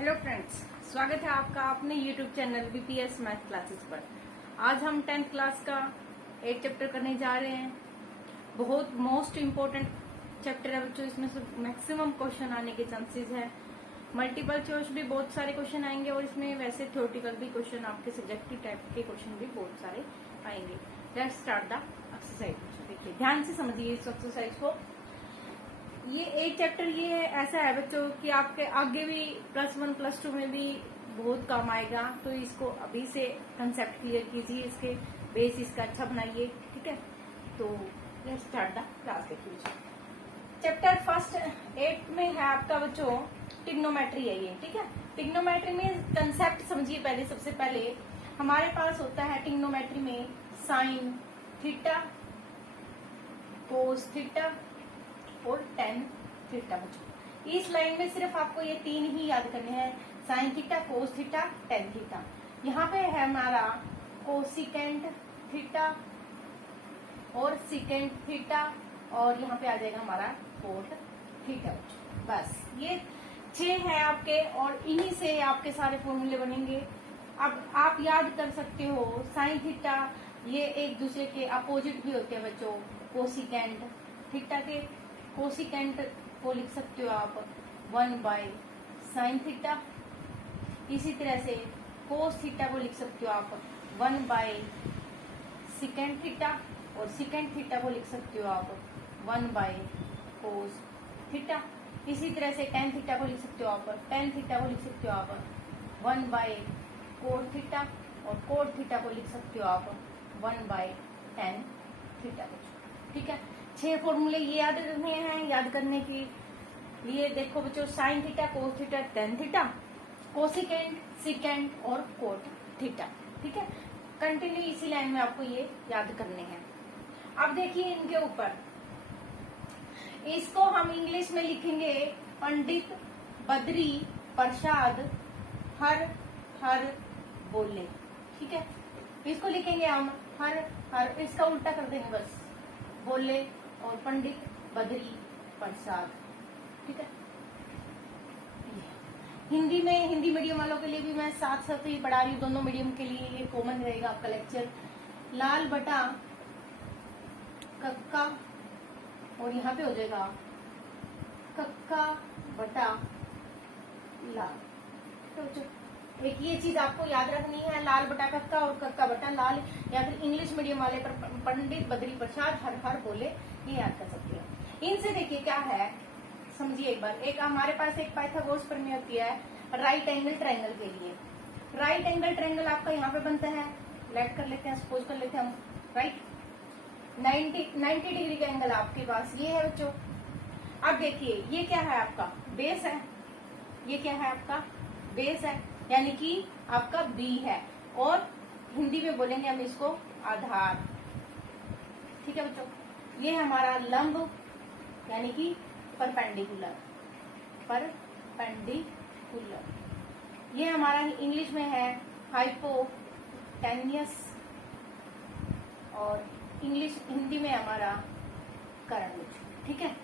Hello friends, स्वागत है आपका अपने YouTube channel BPS math classes पर। आज हम 10th क्लास का 8 चैप्टर करने जा रहे हैं। बहुत मोस्ट इम्पोर्टेंट चैप्टर है बच्चों, इसमें से मैक्सिमम क्वेश्चन आने के चांसेस है। मल्टीपल चॉइस भी बहुत सारे क्वेश्चन आएंगे और इसमें वैसे थ्योरेटिकल भी क्वेश्चन, आपके सब्जेक्टिव टाइप के क्वेश्चन भी बहुत सारे आएंगे। Let's start the exercise. देखिए ध्यान से समझिए इस एक्सरसाइज को। ये एक चैप्टर ये ऐसा है बच्चों कि आपके आगे भी +1 +2 में भी बहुत काम आएगा, तो इसको अभी से कंसेप्ट क्लियर कीजिए, इसके बेस इसका अच्छा बनाइए। ठीक है, तो लेट्स स्टार्ट द क्लास। देखिए चैप्टर फर्स्ट 8 में है आपका बच्चों ट्रिग्नोमेट्री है ये। ठीक है, ट्रिग्नोमेट्री में कंसेप्ट समझिए। पहले सबसे पहले हमारे पास होता है ट्रिग्नोमेट्री में साइन थीटा, कोस थीटा और टेन थीटा। बच्चों इस लाइन में सिर्फ आपको ये तीन ही याद करने हैं, sine theta, cos theta, tan theta. यहाँ पे है हमारा कोसिकेंट थीटा और सिकेंट थीटा, और यहाँ पे आ जाएगा हमारा कोट थीटा। बस ये 6 है आपके, और इन्हीं से आपके सारे फॉर्मूले बनेंगे। अब आप याद कर सकते हो साइन थीटा ये एक दूसरे के अपोजिट भी होते हैं बच्चों। कोसिकेंट थीटा के कोसिकेंट को लिख सकते हो आप 1/sin थीटा। इसी तरह से कोस थीटा को लिख सकते हो आप 1/secant थीटा, और secant थीटा को लिख सकते हो आप 1/cos थीटा। इसी तरह से tan थीटा को लिख सकते हो आप, tan थीटा को लिख सकते हो आप 1/cot थीटा, और cot थीटा को लिख सकते हो आप 1/tan थीटा। ठीक है, 6 फॉर्मूले ये याद रखने हैं। याद करने के लिए देखो बच्चों, sine theta, cos theta, tan theta, cosecant, secant और कोट थीटा। ठीक है, कंटिन्यू इसी लाइन में आपको ये याद करने हैं। अब देखिए इनके ऊपर, इसको हम इंग्लिश में लिखेंगे पंडित बद्री प्रसाद हर हर बोले। ठीक है, इसको लिखेंगे हम हर हर, इसका उल्टा कर देंगे बस, बोले और पंडित बद्री प्रसाद। ठीक है, हिंदी में हिंदी मीडियम वालों के लिए भी मैं साथ साथ ही पढ़ा रही हूँ, दोनों मीडियम के लिए ये कॉमन रहेगा आपका लेक्चर। लाल बटा कक्का, और यहाँ पे हो जाएगा कक्का बटा लाल। तो एक ये चीज आपको याद रखनी है, लाल बटा कक्का और कक्का बटा लाल, या फिर इंग्लिश मीडियम वाले पर पंडित बद्री प्रसाद हर हर बोले, ये याद कर सकते हैं। इनसे देखिए क्या है, समझिए एक बार। एक हमारे पास एक पाइथागोरस प्रमेय होती है राइट एंगल ट्रायंगल के लिए। राइट एंगल ट्रायंगल आपका यहाँ पे बनता है, लेट कर लेते हैं, सपोज कर लेते हैं हम, राइट 90 डिग्री का एंगल आपके पास ये है बच्चों। अब देखिए ये क्या है, आपका बेस है। ये क्या है, आपका बेस है, यानी कि आपका बी है, और हिंदी में बोलेंगे हम इसको आधार। ठीक है बच्चों, ये हमारा लंब यानी कि परपेंडिकुलर। ये हमारा इंग्लिश में है हाइपोटेन्यस, और इंग्लिश हिंदी में हमारा कर्ण। ठीक है,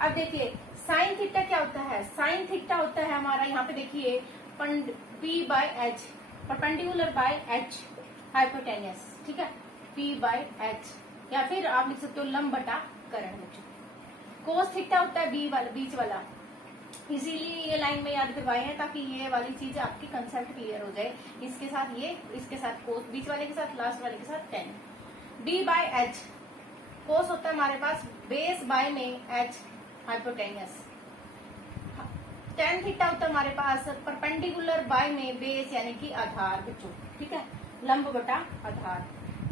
अब देखिए साइन थीटा क्या होता है। साइन थीटा होता है हमारा, यहाँ पे देखिए P/H, परपेंडिकुलर बाय H, हाइपोटेन्यस। ठीक है, P/H, या फिर आप लिख सकते हो लंब बटा कर्ण। कोस थीटा होता है बीच वाला, इसीलिए ये लाइन में याद करवाए हैं ताकि ये वाली चीज आपकी कंसेप्ट क्लियर हो जाए। इसके साथ ये, इसके साथ कोस, बीच वाले के साथ, लास्ट वाले के साथ टेन। D/H कोस होता है हमारे पास बेस बाय में H, हाइपोटेन्यस। टेन थीटा होता है हमारे पास परपेंडिकुलर बाय में बेस यानी कि आधार बच्चों। ठीक है, लंब बटा आधार।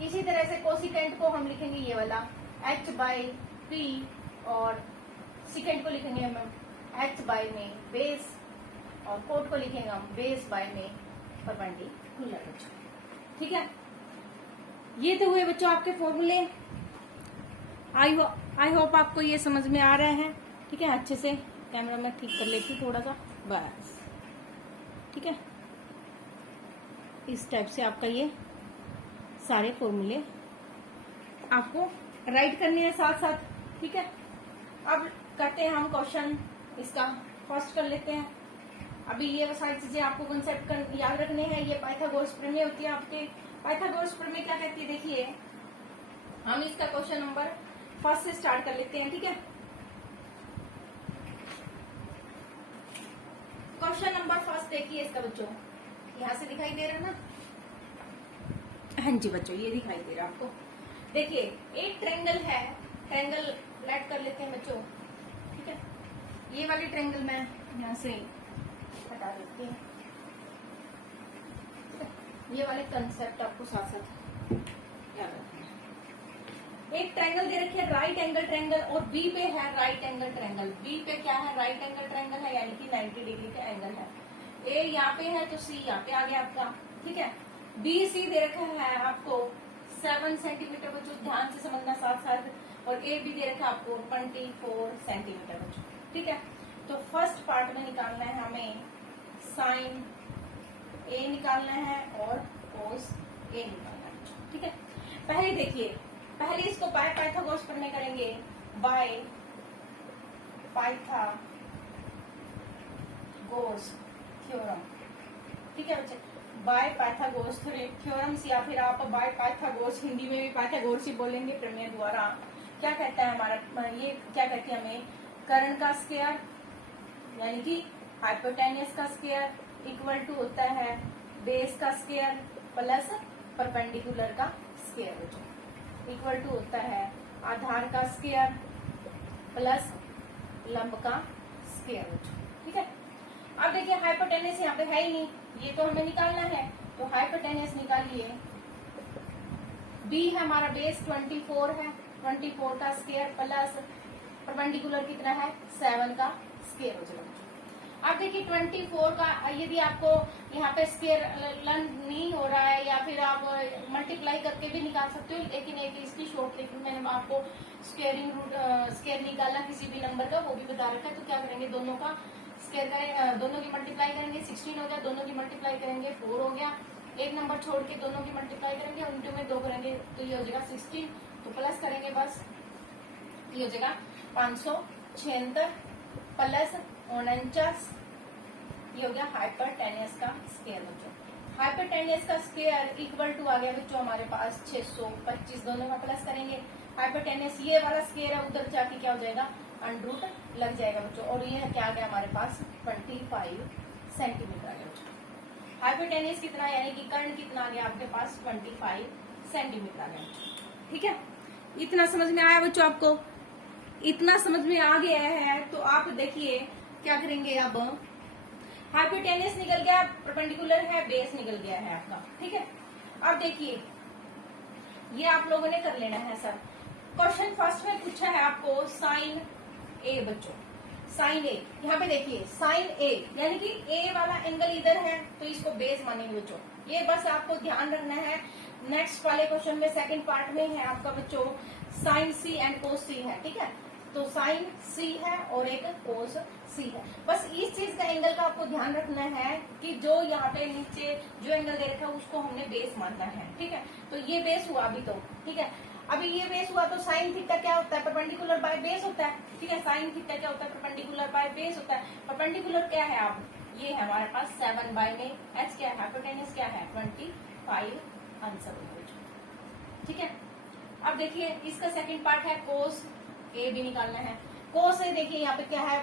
इसी तरह से कोसिकेंट को हम लिखेंगे ये वाला H/P, और सिकेंट को लिखेंगे हम H/ में बेस, और कोट को लिखेंगे हम बेस बाय में परपेंडिकुलर बच्चों। ठीक है, ये तो हुए बच्चों आपके फॉर्मूले। आई होप आपको ये समझ में आ रहे हैं। ठीक है, अच्छे से कैमरा में ठीक कर लेती हूँ थोड़ा सा, बस। ठीक है, इस टाइप से आपका ये सारे फॉर्मूले आपको राइट करने हैं साथ साथ। ठीक है, अब करते हैं हम क्वेश्चन, इसका फर्स्ट कर लेते हैं। अभी ये सारी चीजें आपको कंसेप्ट याद रखने हैं। ये पाइथागोरस प्रमेय होती है आपके। पाइथागोरस प्रमेय क्या कहती है, देखिए हम इसका क्वेश्चन नंबर फर्स्ट से स्टार्ट कर लेते हैं, ठीक है। क्वेश्चन नंबर फर्स्ट देखिए इसका बच्चों, यहाँ से दिखाई दे रहा है ना, हाँ जी बच्चों ये दिखाई दे रहा है आपको। देखिए एक ट्रायंगल है, ट्रायंगल लेट कर लेते हैं बच्चों, ठीक है। ये वाली ट्रायंगल मैं यहाँ से हटा देती हूँ, ये वाले कंसेप्ट आपको साथ साथ याद रखना है। एक ट्रायंगल दे रखी है राइट एंगल ट्रायंगल, और बी पे है राइट एंगल ट्रायंगल। बी पे क्या है, राइट एंगल ट्रायंगल है, यानी कि 90 डिग्री का एंगल है। ए यहाँ पे है तो सी यहाँ पे आ गया आपका, ठीक है। बी सी दे रखा है आपको 7 सेंटीमीटर बच्चों, ध्यान से समझना साथ साथ, और ए भी दे रखा है आपको 24 सेंटीमीटर बच्चों, ठीक है। तो फर्स्ट पार्ट में निकालना है हमें साइन ए निकालना है और कोस ए निकालना है बच्चों, ठीक है। पहले देखिए, पहले इसको बाय पाइथागोरस प्रमेय करेंगे, बाय पाइथागोरस थ्योरम, ठीक है बच्चे। बाय पाइथागोरस थ्योरम्स, या फिर आप बाय पाइथागोरस, हिंदी में भी पाइथागोरस ही बोलेंगे, प्रमेय द्वारा क्या कहता है हमारा, ये क्या कहती है हमें, कर्ण का स्क्वायर यानी कि हाइपोटेन्यूस का स्क्वायर इक्वल टू होता है बेस का स्क्वायर प्लस परपेंडिकुलर का स्क्वायर बच्चों, इक्वल टू होता है आधार का स्क्वायर प्लस लंब का स्क्वायर बच्चों, ठीक है। अब देखिए हाइपोटेन्यूस यहाँ पे है ही नहीं, ये तो हमें निकालना है, तो हाइपोटेन्यूस निकालिए। बी है हमारा बेस 24 है, 24 का स्क्वायर प्लस परपेंडिकुलर कितना है 7 का स्क्वायर हो जाएगा। अब देखिए 24 का यदि आपको यहाँ पे स्क्वायर लर्न नहीं हो रहा है, या फिर आप मल्टीप्लाई करके भी निकाल सकते हो, लेकिन एक इसकी शॉर्ट ट्रिक मैंने आपको स्क्वायरिंग रूट स्क्वायर निकालना किसी भी नंबर का वो भी बता रखा है। तो क्या करेंगे, दोनों का स्क्वायर करें, दोनों की मल्टीप्लाई करेंगे 16 हो गया, दोनों की मल्टीप्लाई करेंगे 4 हो गया, एक नंबर छोड़ के दोनों की मल्टीप्लाई करेंगे, उनके में 2 करेंगे तो ये हो जाएगा 16, तो प्लस करेंगे बस, ये हो जाएगा 576 प्लस 49, ये हो गया हाइपरटेनियस का स्क्वायर बच्चों। हाइपरटेनियस का स्क्वायर इक्वल टू आ गया बच्चों हमारे पास 625, दोनों का प्लस करेंगे। हाइपरटेनियस ये वाला स्क्वायर है, उधर जाके क्या हो जाएगा अंडरूट लग जाएगा बच्चों, और ये क्या आ गया हमारे पास 25 सेंटीमीटर आ गया बच्चों। हाइपरटेनियस कितना यानी कि कर्ण कितना आ गया आपके पास 25 सेंटीमीटर आ गया, ठीक है। इतना समझ में आया बच्चों आपको, इतना समझ में आ गया है तो आप देखिए क्या करेंगे, अब हाइपोटेन्यूस निकल गया, परपेंडिकुलर है, बेस निकल गया है आपका, ठीक है। अब देखिए ये आप लोगों ने कर लेना है सर। क्वेश्चन फर्स्ट में पूछा है आपको साइन ए बच्चों, साइन ए, यहाँ पे देखिए साइन ए यानी कि ए वाला एंगल इधर है तो इसको बेस मानेंगे बच्चों, ये बस आपको ध्यान रखना है। नेक्स्ट वाले क्वेश्चन में सेकंड पार्ट में है आपका बच्चों साइन सी एंड कोस सी है, ठीक है। तो साइन सी है और एक कोस सी है, बस इस चीज का एंगल का आपको ध्यान रखना है कि जो यहाँ पे नीचे जो एंगल दे रखा है उसको हमने बेस मानना है, ठीक है। तो ये बेस हुआ अभी तो, ठीक है। अभी ये बेस हुआ तो साइन थीटा क्या होता है, परपेंडिकुलर बाय बेस होता है, ठीक है। साइन थीटा क्या होता है, परपेंडिकुलर बाय बेस होता है। परपेंडिकुलर क्या है, आप ये है हमारे पास 7 बाय में, एच क्या है, हाइपोटेन्यूस क्या है 25, आंसर हो, ठीक है। अब देखिए इसका सेकंड पार्ट है कोस ए भी निकालना है। कोस ए देखिए यहाँ पे क्या है,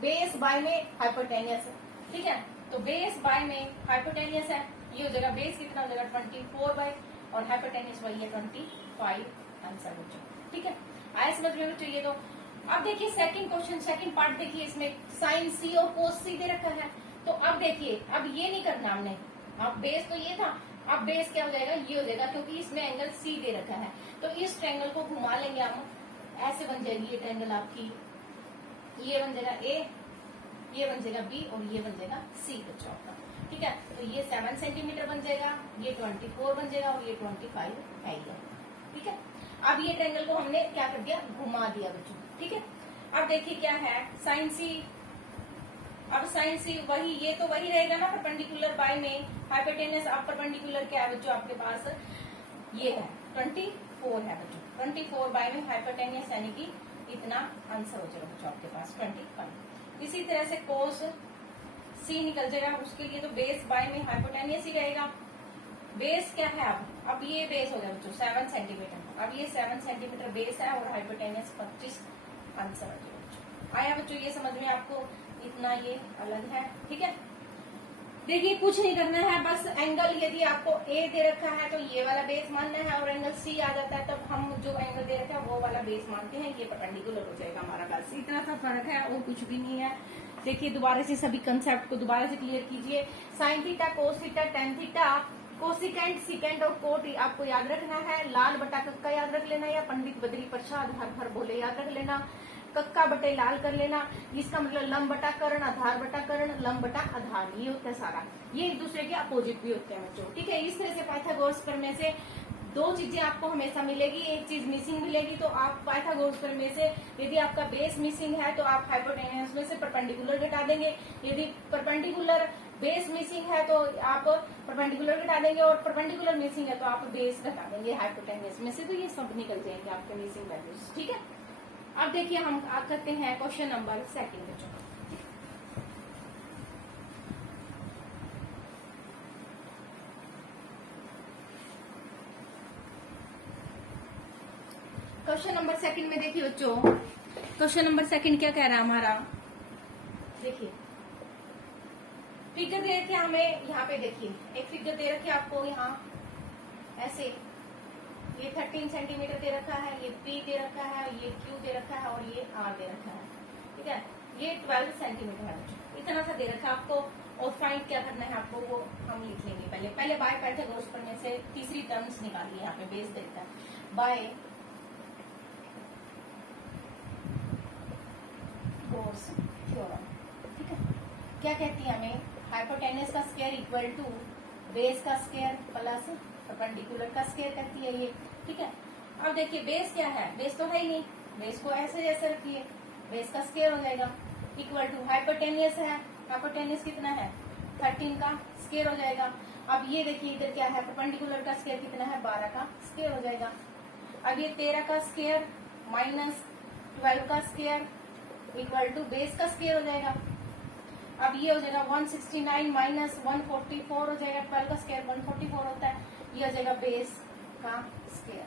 बेस बाय में हाइपोटेन्यूस है, ठीक है। तो बेस बाय में हाइपोटेन्यूस है, ये हो जाएगा बेस कितना हो जाएगा 24 बाय, और हाइपोटेन्यूस वही है 25, आंसर बच्चों, ठीक है। आया समझ में बच्चों ये तो। अब देखिए सेकंड क्वेश्चन, सेकंड पार्ट देखिए, इसमें साइन सी और कोस सी दे रखा है। तो अब देखिए अब ये नहीं करना हमने, अब बेस तो ये था, अब बेस क्या हो जाएगा, ये हो जाएगा, क्योंकि इसमें एंगल सी दे रखा है। तो इस ट्रायंगल को घुमा लेंगे हम, ऐसे बन जाएगी ये ट्रायंगल आपकी, ये बन जाएगा ए, ये बन जाएगा बी, और ये बन जाएगा सी बच्चों आपका, ठीक है। तो ये 7 सेंटीमीटर बन जाएगा, ये 24 बन जाएगा, और ये 25 है ये, ठीक है। अब ये ट्रायंगल को हमने क्या कर दिया, घुमा दिया बच्चों, ठीक है। अब देखिए क्या है साइन सी, अब साइन सी वही, ये तो वही रहेगा ना परपेंडिकुलर बाय में हाइपोटेन्यूस। अब परपेंडिकुलर क्या है बच्चों आपके पास, ये है 24 है बच्चों, 24 बाय में हाइपोटेन्यूस यानी कि इतना आंसर हो जाएगा बच्चों आपके पास 25। इसी तरह से कोस सी निकल जाएगा, उसके लिए तो बेस बाय में हाइपोटेनियस ही रहेगा। बेस क्या है, अब ये बेस हो जाए बच्चों 7 सेंटीमीटर। अब ये 7 सेंटीमीटर बेस है और हाइपोटेनियस 25 आंसर आ जाएगा बच्चों। आया बच्चों ये समझ में आपको, इतना ये अलग है, ठीक है। देखिए कुछ नहीं करना है, बस एंगल यदि आपको ए दे रखा है तो ये वाला बेस मानना है, और एंगल सी आ जाता है तब हम जो एंगल दे रखा है वो वाला बेस मानते हैं, ये परपेंडिकुलर हो जाएगा हमारा। बस इतना सा फर्क है और कुछ भी नहीं है। देखिए दोबारा से सभी कंसेप्ट को दोबारा से क्लियर कीजिए। Sine theta, cos theta, tan theta, cosecant, secant और कोट आपको याद रखना है। लाल बटा कक्का याद रख लेना, या पंडित बद्री प्रसाद हर भर बोले याद रख लेना। कक्का बटे लाल कर लेना, इसका मतलब लंब बटा कर्ण, आधार बटा कर्ण, लंब बटा आधार, ये होता है सारा। ये एक दूसरे के अपोजिट भी होते हैं बच्चों, ठीक है। इस तरह से पाइथागोरस प्रमेय से दो चीजें आपको हमेशा मिलेगी, एक चीज मिसिंग मिलेगी। तो आप पाइथागोरस प्रमेय से यदि आपका बेस मिसिंग है तो आप हाइपोटेनियस में से परपेंडिकुलर घटा देंगे। यदि परपेंडिकुलर बेस मिसिंग है तो आप परपेंडिकुलर घटा देंगे, और परपेंडिकुलर मिसिंग है तो आप बेस घटा देंगे हाइपोटेनियस में से। तो ये सब निकल जाएंगे आपके मिसिंग वैल्यूज, ठीक है। अब देखिए हम करते हैं क्वेश्चन नंबर 2 बच्चों। क्वेश्चन नंबर 2 में देखिए बच्चों, क्वेश्चन नंबर 2 क्या कह रहा है हमारा, देखिए फिगर दे रखे हमें यहाँ पे। देखिए एक फिगर दे रखे आपको यहाँ ऐसे, ये 13 सेंटीमीटर दे रखा है, ये P दे रखा है, ये Q दे रखा है और ये R दे रखा है, ठीक है। ये 12 सेंटीमीटर है, इतना सा दे रखा है आपको। और फाइंड क्या करना है आपको वो हम लिख लेंगे। पहले बाय पाइथागोरस प्रमेय से तीसरी टर्म्स निकालिए। यहाँ पे बेस देता है बाय गोस थ्योरम, ठीक है। क्या कहती है हमें, हाइपोटेनस का स्क्वायर इक्वल टू बेस का स्क्वायर प्लस परपेंडिकुलर का स्क्वायर कहती है ये, ठीक है। अब देखिए बेस क्या है, बेस तो है ही नहीं, बेस को ऐसे जैसे रखिए, बेस का स्क्वायर हो जाएगा इक्वल टू हाइपोटेनियस है, हाइपोटेनियस कितना है 13 का स्क्वायर हो जाएगा। अब ये देखिए इधर क्या है, परपेंडिकुलर का स्क्वायर कितना है 12 का स्क्वायर हो जाएगा। अब ये 13 का स्क्वायर माइनस 12 का स्क्वायर इक्वल टू बेस का स्क्वायर हो जाएगा। अब ये हो जाएगा 169 माइनस 144 हो जाएगा, 12 का स्क्वायर 144 होता है, ये हो जाएगा बेस का स्क्वायर।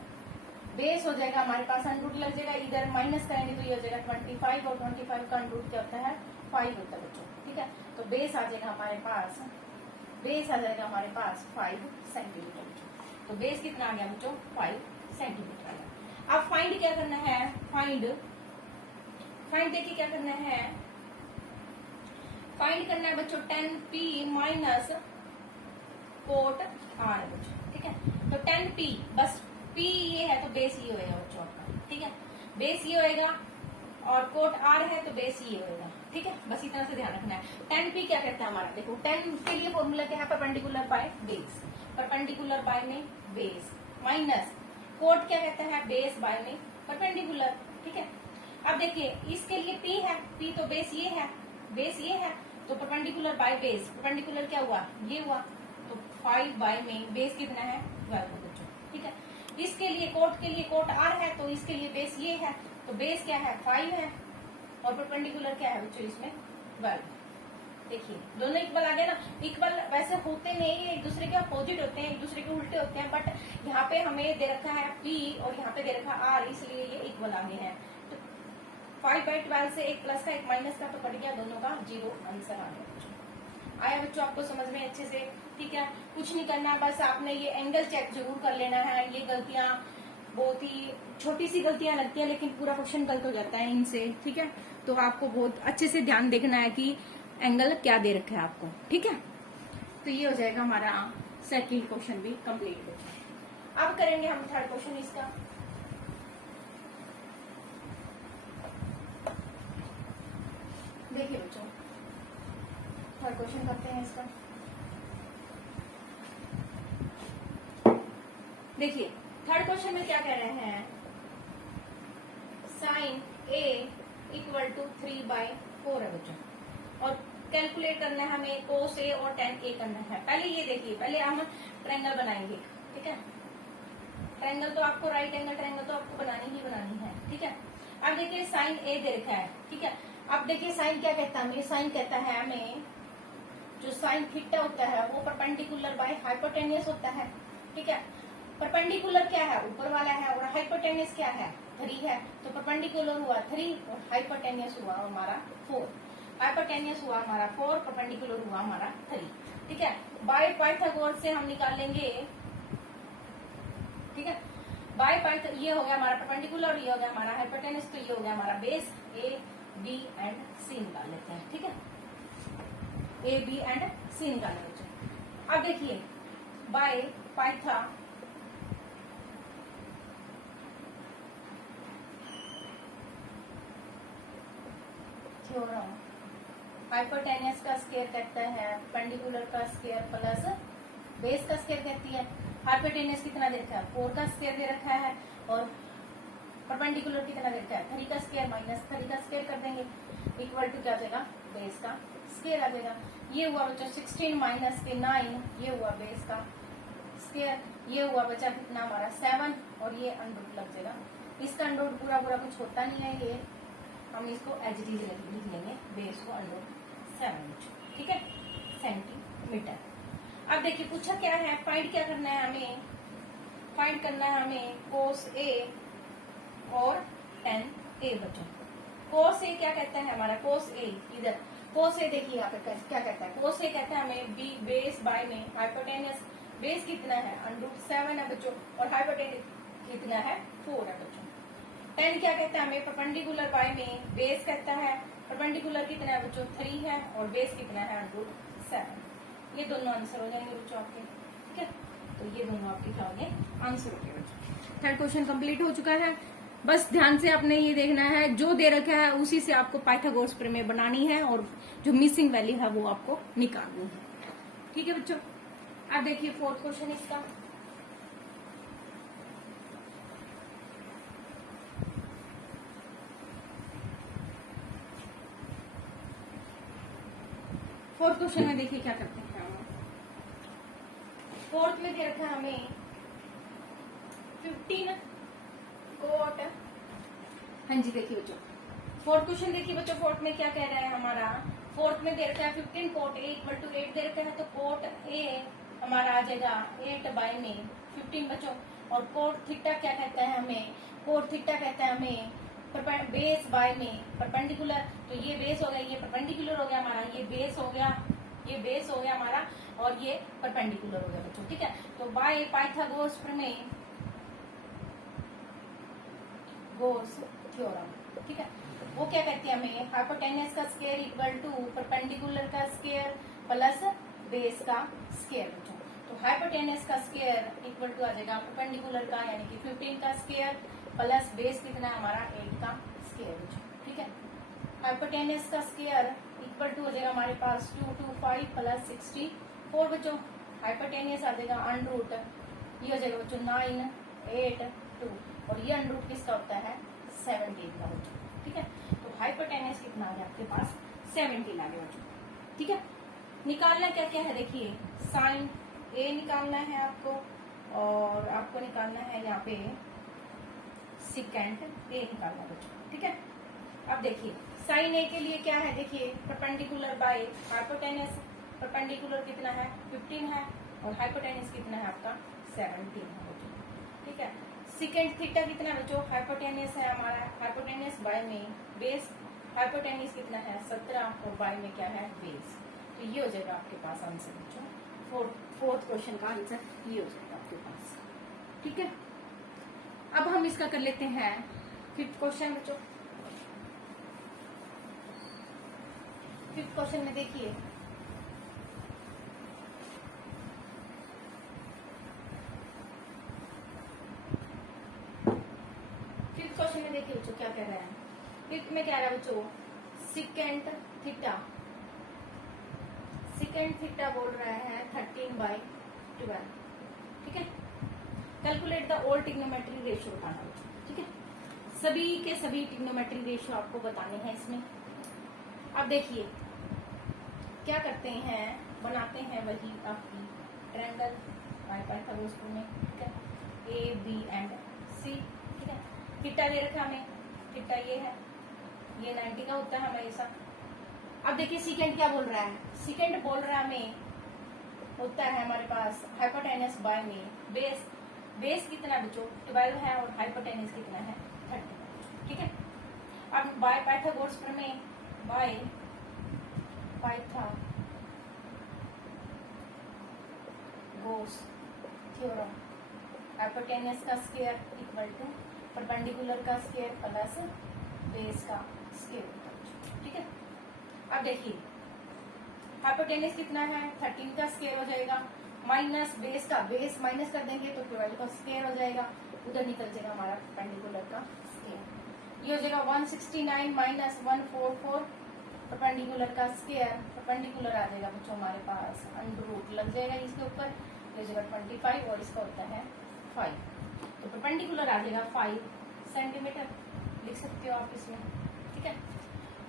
बेस हो जाएगा हमारे पास, अंडरूट लग जाएगा, इधर माइनस करेंगे तो ये हो जाएगा 25, और 25 का अंडरूट क्या होता है 5 होता है बच्चों, ठीक है। तो बेस आ जाएगा हमारे पास, बेस आ जाएगा हमारे पास 5 सेंटीमीटर बच्चों। तो बेस कितना आ गया बच्चों 5 सेंटीमीटर आ गया। अब फाइंड क्या करना है, फाइंड देखिए क्या करना है, फाइंड करना है बच्चों 10p माइनस कोट r बच्चों, ठीक है। तो 10p, बस p ये है तो बेस ये होएगा बच्चों आपका, ठीक है। बेस ये होएगा और कोट r है तो बेस ये होएगा, ठीक है। बस इतना से ध्यान रखना है। 10p क्या कहता है हमारा, देखो 10 के लिए फॉर्मूला क्या है, perpendicular by base, perpendicular by में बेस, माइनस कोट क्या कहता है बेस बाय में परपेंडिकुलर, ठीक है। अब देखिए इसके लिए p है, p तो बेस ये है, बेस ये है तो परपेंडिकुलर बाय बेस, परपेंडिकुलर क्या हुआ ये हुआ, तो 5 बाय में बेस कितना है 12 बच्चों, ठीक है। इसके लिए कोट r है तो इसके लिए बेस ये है, तो बेस क्या है 5 है और परपेंडिकुलर क्या है बच्चों इसमें 12। देखिए दोनों इक्वल आ गए ना, इक्वल वैसे होते नहीं, एक दूसरे के अपोजिट होते हैं, एक दूसरे के उल्टे होते हैं, बट यहाँ पे हमें दे रखा है p और यहाँ पे दे रखा है r, इसलिए ये इक्वल आ गए हैं। 5/12 से एक प्लस का एक माइनस का तो पड़ गया, दोनों का 0 आंसर आ गया बच्चों। आया बच्चों आपको समझ में अच्छे से, ठीक है। कुछ नहीं करना, बस आपने ये एंगल चेक जरूर कर लेना है। ये गलतियां बहुत ही छोटी सी गलतियां लगती हैं लेकिन पूरा क्वेश्चन गलत हो जाता है इनसे, ठीक है। तो आपको बहुत अच्छे से ध्यान देखना है कि एंगल क्या दे रखा है आपको, ठीक है। तो ये हो जाएगा हमारा सेकंड क्वेश्चन भी कंप्लीट हो जाएगा। अब करेंगे हम थर्ड क्वेश्चन इसका। देखिए बच्चों थर्ड क्वेश्चन करते हैं इसका। देखिए थर्ड क्वेश्चन में क्या कह रहे हैं, साइन a इक्वल टू 3/4 है बच्चों, और कैलकुलेट करना है हमें कोस a और tan a करना है। पहले ये देखिए, पहले हम ट्रायंगल बनाएंगे, ठीक है। ट्रायंगल तो आपको राइट एंगल ट्रायंगल तो आपको बनानी ही बनानी है, ठीक है। अब देखिए साइन a दे रखा है, ठीक है। अब देखिए साइन क्या कहता है हमें, साइन कहता है हमें जो साइन थीटा होता है वो परपेंडिकुलर बाय हाइपोटेनियस होता है। ठीक है, परपेंडिकुलर क्या है, ऊपर वाला है, और हाइपोटेनियस क्या है, 3 है। तो परपेंडिकुलर हुआ 3 और हाइपोटेनियस हुआ हमारा 4। हाइपोटेनियस हुआ हमारा 4, परपेंडिकुलर हुआ हमारा 3। ठीक है, बाय पाइथागोरस से हम निकालेंगे। ठीक है, बाय पाइथ ये हो गया हमारा परपेंडिकुलर, ये हो गया हमारा हाइपोटेनियस, तो ये हो गया हमारा बेस। ए बी एंड सी निकाल लेते हैं। ठीक है, ए बी एंड सी निकाल लेते हैं। अब देखिए बाय पाइथा थ्योरम, हाइपोटेनियस का स्क्वायर कहता है परपेंडिकुलर का स्क्वायर प्लस बेस का स्क्वायर कहती है। हाइपोटेनियस कितना दे रखा है, 4 का स्क्वायर दे रखा है, और परपेंडिकुलर कितना दे रखा है, 3 का स्क्वायर माइनस 3 का स्क्वायर कर देंगे, इक्वल टू क्या आ जाएगा, बेस का स्क्वायर आ जाएगा। ये हुआ बच्चा 16 माइनस के 9, ये हुआ बेस का स्क्वायर, ये हुआ बचा कितना हमारा 7, और ये अंडरूट लग जाएगा। इसका अंडरूट पूरा पूरा कुछ होता नहीं है, ये हम इसको एज इट इज लिख लेंगे, बेस को अंडरूट 7। ठीक है, सेंटीमीटर। अब देखिए पूछा क्या है, फाइंड क्या करना है हमें, फाइंड करना है हमें कोस ए और tan ए बच्चों। कोस ए क्या कहता है हमारा, कोस ए इधर, कोस ए देखिए यहाँ पे क्या कहता है, कोस ए कहता है हमें बी बेस बाय में हाइपोटेनियस, बेस कितना है √7 है बच्चों, और हाइपोटेनियस कितना है 4 है बच्चों। tan क्या कहता है हमें, परपेंडिकुलर बाय में बेस कहता है, परपेंडिकुलर कितना है बच्चों 3 है, और बेस कितना है √7। ये दोनों आंसर हो जाएंगे बच्चों आपके। ठीक है, तो ये दोनों आपके क्या हो गए, आंसर हो गए बच्चों। थर्ड क्वेश्चन कंप्लीट हो चुका है। बस ध्यान से आपने ये देखना है, जो दे रखा है उसी से आपको पाइथागोरस प्रमेय बनानी है, और जो मिसिंग वैल्यू है वो आपको निकालनी है। ठीक है बच्चों, अब देखिए फोर्थ क्वेश्चन इसका। फोर्थ क्वेश्चन में देखिए क्या करते हैं हम। फोर्थ में दे रखा है हमें 15 कोट। हाँ जी देखिए बच्चों, फोर्थ क्वेश्चन देखिए बच्चों, फोर्थ में क्या कह रहा है हमारा, फोर्थ में दे रखा है 15 कोट ए इक्वल टू 8 दे रखा है, तो कोट ए हमारा आ जाएगा 8 बाय में 15 बच्चों। और कोट थीटा क्या कहता है हमें, कोट थीटा कहता है हमें बेस बाय में परपेंडिकुलर, तो ये बेस हो गया, ये परपेंडिकुलर हो गया हमारा, ये बेस हो गया, ये बेस हो गया हमारा, और ये परपेंडिकुलर हो गया बच्चों। ठीक है, तो बाय पाइथागोरस प्रमेय, गोस थ्योरम। ठीक है, वो क्या कहती है हमें, हाइपोटेनियस का स्क्वायर इक्वल टू परपेंडिकुलर का स्क्वायर प्लस बेस का स्क्वायर बच्चों। तो हाइपोटेनियस का स्क्वायर इक्वल टू आ जाएगा परपेंडिकुलर का, यानी कि 15 का स्क्वायर प्लस बेस कितना है हमारा 8 का स्क्वायर बच्चों। ठीक है, हाइपोटेनियस का स्क्वायर इक्वल टू हो जाएगा हमारे पास 225 प्लस 64 बच्चों। हाइपोटेनियस आ जाएगा अंडरूट, ये हो जाएगा बच्चों 9 8 2, और ये अंडरूट किसका होता है 17 का बच्चों। ठीक है, तो हाइपोटेनियस कितना आ गया आपके पास 17 आ गया बच्चों। ठीक है, निकालना क्या क्या है देखिए, साइन ए निकालना है आपको, और आपको निकालना है यहाँ पे सिकेंट ए निकालना बच्चों। ठीक है, अब देखिए साइन ए के लिए क्या है, देखिए परपेंडिकुलर बाय हाइपोटेनियस, परपेंडिकुलर कितना है 15 है, और हाइपोटेनियस कितना है आपका 17 है बच्चों। ठीक है, सिकेंट थीटा कितना बच्चों, हाइपोटेनियस है हमारा, हाइपोटेनियस बाय में बेस, हाइपोटेनियस कितना है 17, और बाय में क्या है बेस। तो ये हो जाएगा आपके पास आंसर बच्चों, फोर्थ क्वेश्चन का आंसर ये हो जाएगा आपके पास। ठीक है, अब हम इसका कर लेते हैं फिफ्थ क्वेश्चन बच्चों। फिफ्थ क्वेश्चन में देखिए, फिफ्थ क्वेश्चन में देखिए बच्चों क्या कह रहा है, फिफ्थ में क्या रहा है बच्चों, सिकेंट थीटा, सिकेंट थीटा बोल रहा है 13/12। ठीक है, calculate the all trigonometry ratio बताना बच्चों। ठीक है, सभी के सभी ट्रिग्नोमेट्री रेशियो आपको बताने हैं इसमें। अब देखिए क्या करते हैं, बनाते हैं वही आपकी ट्रायंगल पाइथागोरस में। ठीक है, ए बी एंड सी। ठीक है, थीटा दे रखा हमें, थीटा ये है, ये 90 का होता है हमेशा। अब देखिए सीकेंड क्या बोल रहा है, सीकेंड बोल रहा है हमें होता है हमारे पास हाइपोटेनस बाय में बेस, बेस कितना बच्चों 12 है और हाइपोटेनस कितना है 30, ठीक है। अब बाय पाइथागोरस प्रमेय, बाय पाइथागोरस थ्योरम, हाइपोटेनस का स्क्वायर इक्वल टू परपेंडिकुलर का स्क्वायर प्लस बेस का स्क्वायर, ठीक है। अब देखिए हाइपोटेनस कितना है 13 का स्क्वायर हो जाएगा, माइनस बेस का, बेस माइनस कर देंगे तो 12 का स्क्वायर हो जाएगा, उधर निकल जाएगा हमारा परपेंडिकुलर का स्क्वायर। ये हो जाएगा 169 माइनस 144 परपेंडिकुलर का स्क्वायर, परपेंडिकुलर आ जाएगा बच्चों हमारे पास अंडर रूट लग जाएगा इसके ऊपर, ये हो जाएगा 25 और इसका होता है 5, तो परपेंडिकुलर आ जाएगा 5 सेंटीमीटर, लिख सकते हो आप इसमें, ठीक है।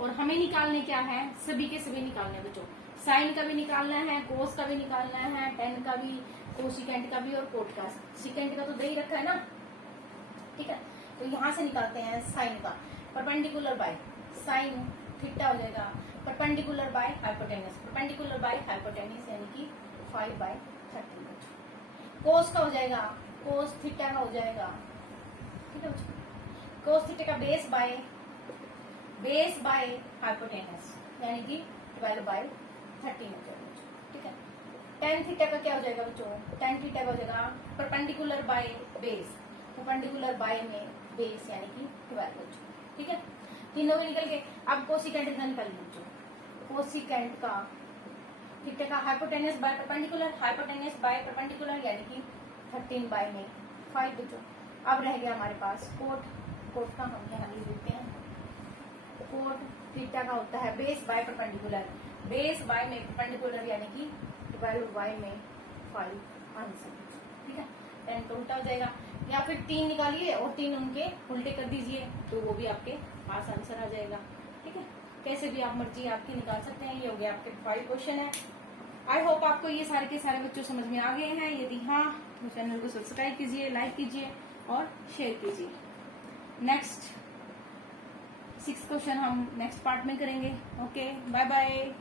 और हमें निकालने क्या है, सभी के सभी निकालने बच्चों, साइन का भी निकालना है, कोस का भी निकालना है, टेन का भी, कोसिकेंट का भी और कोट का। सिकेंट का तो दे ही रखा है ना, ठीक है। तो यहाँ से निकालते हैं साइन का, परपेंडिकुलर बाय साइन थीटा हो जाएगा, perpendicular by hypotenuse, perpendicular by hypotenuse यानी कि 5/13। कोस का हो जाएगा, कोस थीटा का हो जाएगा, ठीक है बच्चों, कोस थीटा का बेस बाय हाइपोटेनस यानी कि 12/13 हो जाएगा, ठीक है। टेन थीटा का क्या हो जाएगा बच्चों, टेन थीटा का हो जाएगा perpendicular by base, perpendicular by में बेस यानी कि 12 बच्चों, ठीक है। तीनों में निकल गए। अब कोसिकेंट का निकाल बच्चों, कोसिकेंट का थीटा का hypotenuse by perpendicular, hypotenuse by perpendicular यानी कि 13 बाय में 5 बच्चों। अब रह गया हमारे पास कोट, कोट का हम यहाँ लिख देते हैं, कोट थीटा का होता है base by perpendicular, base by में परपेंडिकुलर यानी कि 12 बाय में 5 आंसर, ठीक है। 10 तो उल्टा हो जाएगा, या फिर 3 निकालिए और 3 उनके उल्टे कर दीजिए तो वो भी आपके पास आंसर आ जाएगा, ठीक है। कैसे भी आप मर्जी आपकी निकाल सकते हैं। ये हो गया आपके 5 क्वेश्चन है। आई होप आपको ये सारे के सारे बच्चों समझ में आ गए हैं। यदि हाँ तो चैनल को सब्सक्राइब कीजिए, लाइक कीजिए और शेयर कीजिए। नेक्स्ट 6 क्वेश्चन हम नेक्स्ट पार्ट में करेंगे। Okay, bye bye.